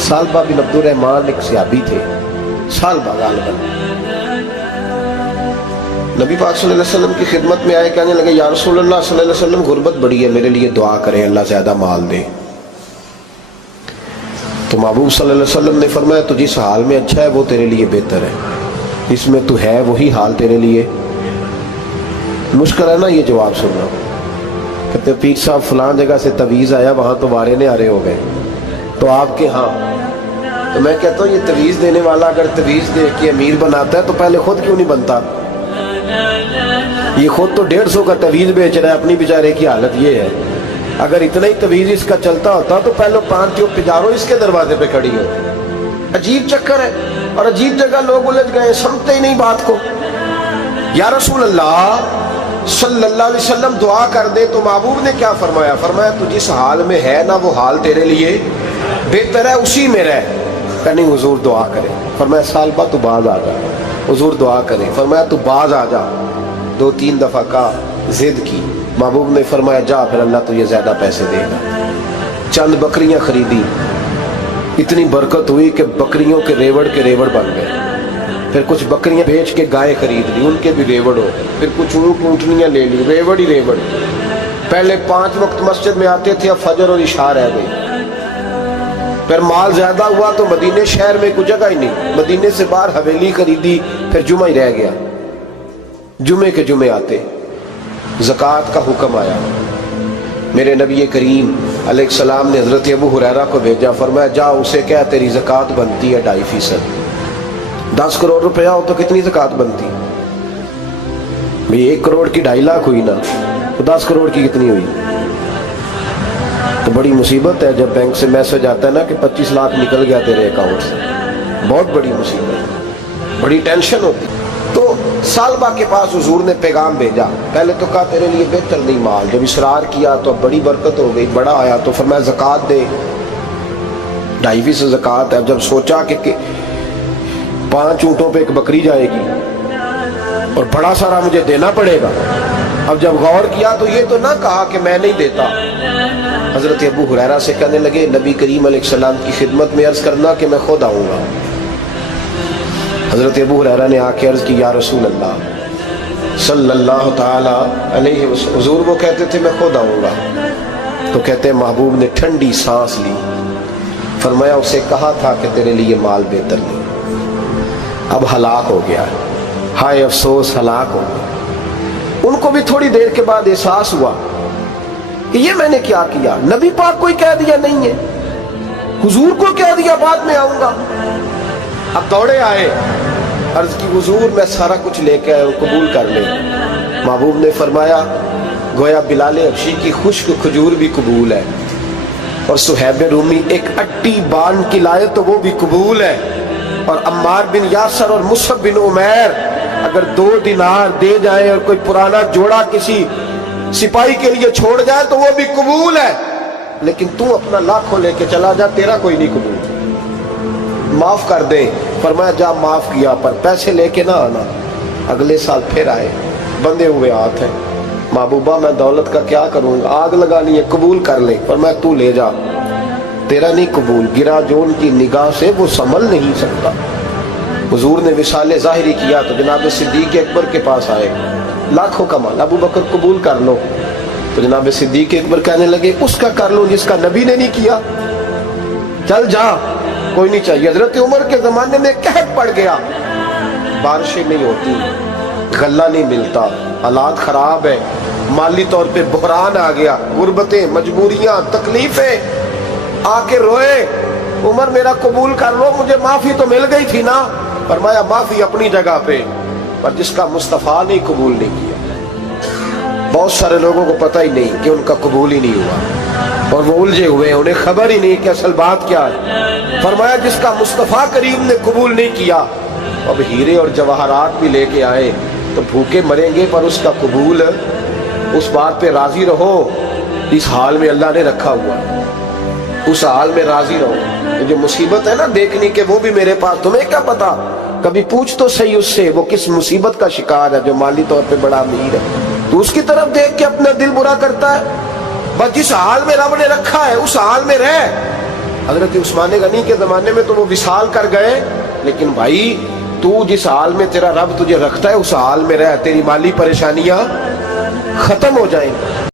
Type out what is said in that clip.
सालबा बिन Abdurrahman एक सहाबी थे, सालबा गालिबन। नबी पाक सल्लल्लाहु अलैहि वसल्लम की खिदमत में आए, कहने लगे या रसूलल्लाह सल्लल्लाहु अलैहि वसल्लम गुर्बत बड़ी है, मेरे लिए दुआ करें अल्लाह ज़्यादा माल दे। तो महबूब सल्लल्लाहु अलैहि वसल्लम ने फरमाया तो जिस हाल में अच्छा है वो तेरे लिए बेहतर है, इसमें तू है वही हाल तेरे लिए। मुश्किल है ना ये जवाब सुनना। कहते पीर साहब फलां जगह से तवीज़ आया, वहाँ तो वारे ने आरे हो गए, तो आपके यहाँ। तो मैं कहता हूँ ये तवीज़ देने वाला अगर तवीज़ दे के अमीर बनाता है तो पहले खुद क्यों नहीं बनता? ये खुद तो 150 का तवीज़ बेच रहा है, अपनी बेचारे की हालत ये है। अगर इतना ही तवीज़ इसका चलता होता तो पहले 5 पिजारो इसके दरवाजे पे खड़ी होती। अजीब चक्कर है और अजीब जगह लोग उलझ गए, समझते ही नहीं बात को। या रसूल अल्लाह सल्लल्लाहु अलैहि वसल्लम दुआ कर दे, तो महबूब ने क्या फरमाया? फरमाया तू जिस हाल में है ना वो हाल तेरे लिए बेहतर है, उसी में रह। कहनी हुजूर दुआ करे। फरमाया सालबा तू बाज आ जा। हुजूर दुआ करे। फरमाया तू बाज आ जा। 2-3 दफा का जिद की। महबूब ने फरमाया जा फिर अल्लाह तुझे ज्यादा पैसे देगा। चंद बकरियां खरीदी, इतनी बरकत हुई कि बकरियों के रेवड़ बन गए। फिर कुछ बकरियां बेच के गाय खरीद ली, उनके भी रेवड़ हो गए। फिर कुछ ऊँटनियां ले ली, रेवड़ ही रेवड़। पहले 5 वक्त मस्जिद में आते थे, अब फजर और इशा रह गई। फिर माल ज्यादा हुआ तो मदीने शहर में कोई जगह ही नहीं, मदीने से बाहर हवेली खरीदी, फिर जुमा ही रह गया। जुमे के जुमे आते, ज़कात का हुक्म आया। मेरे नबी करीम अलैहिस्सलाम ने हज़रत अबू हुरैरा को भेजा, फरमाया जा उसे क्या तेरी ज़कात बनती है 2.5%। 10 करोड़ रुपया हो तो कितनी ज़कात बनती? भाई 1 करोड़ की 2.5 लाख हुई ना, तो 10 करोड़ की कितनी हुई? तो बड़ी मुसीबत है जब बैंक से मैसेज आता है ना कि 25 लाख निकल गया तेरे अकाउंट से। बहुत बड़ी मुसीबत, बड़ी टेंशन होती। तो सालबा के पास हुजूर ने पैगाम भेजा। पहले तो कहा तेरे लिए बेहतर नहीं माल, जब इसरार किया तो बड़ी बरकत हो गई, बड़ा आया तो फरमाया ज़कात दे, 2.5% ज़कात है। जब सोचा कि 5 ऊँटों पे 1 बकरी जाएगी और बड़ा सारा मुझे देना पड़ेगा, अब जब गौर किया तो ये तो ना कहा कि मैं नहीं देता। हज़रत अबू हुरैरा से कहने लगे नबी करीम अलैहिस्सलाम की खिदमत में अर्ज़ करना कि मैं खुद आऊँगा। हज़रत अबू हुरैरा ने आके अर्ज़ की या रसूल अल्लाह सल्लल्लाहु ताला अलैहि वसल्लम। हुज़ूर वो कहते थे मैं खुद आऊँगा। तो कहते महबूब ने ठंडी सांस ली, फरमाया उसे कहा था कि तेरे लिए माल बेहतर नहीं, अब हलाक हो गया। हाय अफसोस, हलाक हो गया। उनको भी थोड़ी देर के बाद एहसास हुआ कि ये मैंने क्या किया। नबी पाक को ही कह दिया नहीं है, हुजूर को कह दिया बाद में आऊंगा। अब दौड़े आए, अर्ज की हुजूर मैं सारा कुछ लेके आया हूं, कबूल कर ले। महबूब ने फरमाया गोया बिलाल हबशी की खुश्क खजूर भी कबूल है, और सुहैब रूमी एक अट्टी बान की लाए तो वो भी कबूल है, और अम्मार बिन यासर और मुसअब बिन उमैर अगर 2 दिनार दे जाए और कोई पुराना जोड़ा किसी सिपाही के लिए छोड़ जाए तो वो भी कबूल है। लेकिन तू अपना लाखों लेके चला जा, तेरा कोई नहीं कबूल। माफ कर दे। फरमाया जा माफ किया, पर पैसे लेके ना आना। अगले साल फिर आए, बंधे हुए हाथ है। महबूबा मैं दौलत का क्या करूंगा, आग लगानी है, कबूल कर ले। फरमाया तू ले जा, तेरा नहीं कबूल। गिरा जो उनकी निगाह से वो संभल नहीं सकता। हुजूर ने विसाले ज़ाहिरी किया तो जनाब सिद्दीक़ अकबर के पास आए, लाखों का माल, अबू बकर कबूल कर लो। तो जनाब सिद्दीक़ अकबर कहने लगे उसका कर लो जिसका नबी ने नहीं किया, चल जा, कोई नहीं चाहिए। हजरत उमर के जमाने में कहत पड़ गया, बारिशें नहीं होती, गल्ला नहीं मिलता, हालात खराब है, माली तौर पे बहरान आ गया, गुर्बतें, मजबूरियां, तकलीफें। आके रोए, उमर मेरा कबूल कर लो, मुझे माफी तो मिल गई थी ना। फरमाया माफी अपनी जगह पे, पर जिसका मुस्तफा ने कबूल नहीं किया। बहुत सारे लोगों को पता ही नहीं कि उनका कबूल ही नहीं हुआ, और वो उलझे हुए, उन्हें खबर ही नहीं कि असल बात क्या है। फरमाया जिसका मुस्तफा करीम ने कबूल नहीं किया, अब हीरे और जवाहरात भी लेके आए तो भूखे मरेंगे, पर उसका कबूल, उस बात पे राजी रहो, इस हाल में अल्लाह ने रखा हुआ, उस हाल में राजी रहो। जो मुसीबत है ना देखने के, वो भी मेरे पास, तुम्हें क्या पता, कभी पूछ तो सही उससे वो किस मुसीबत का शिकार है, जो माली तौर पे बड़ा अमीर है, तो उसकी तरफ देख के अपना दिल बुरा करता है। बस जिस हाल में रब ने रखा है उस हाल में रह, حضرت عثمان غنی کے زمانے میں تو وہ وصال کر گئے، لیکن بھائی تو جس حال میں تیرا رب تجھے رکھتا ہے اس حال میں رہ، تیری مالی پریشانیاں ختم ہو جائیں گی۔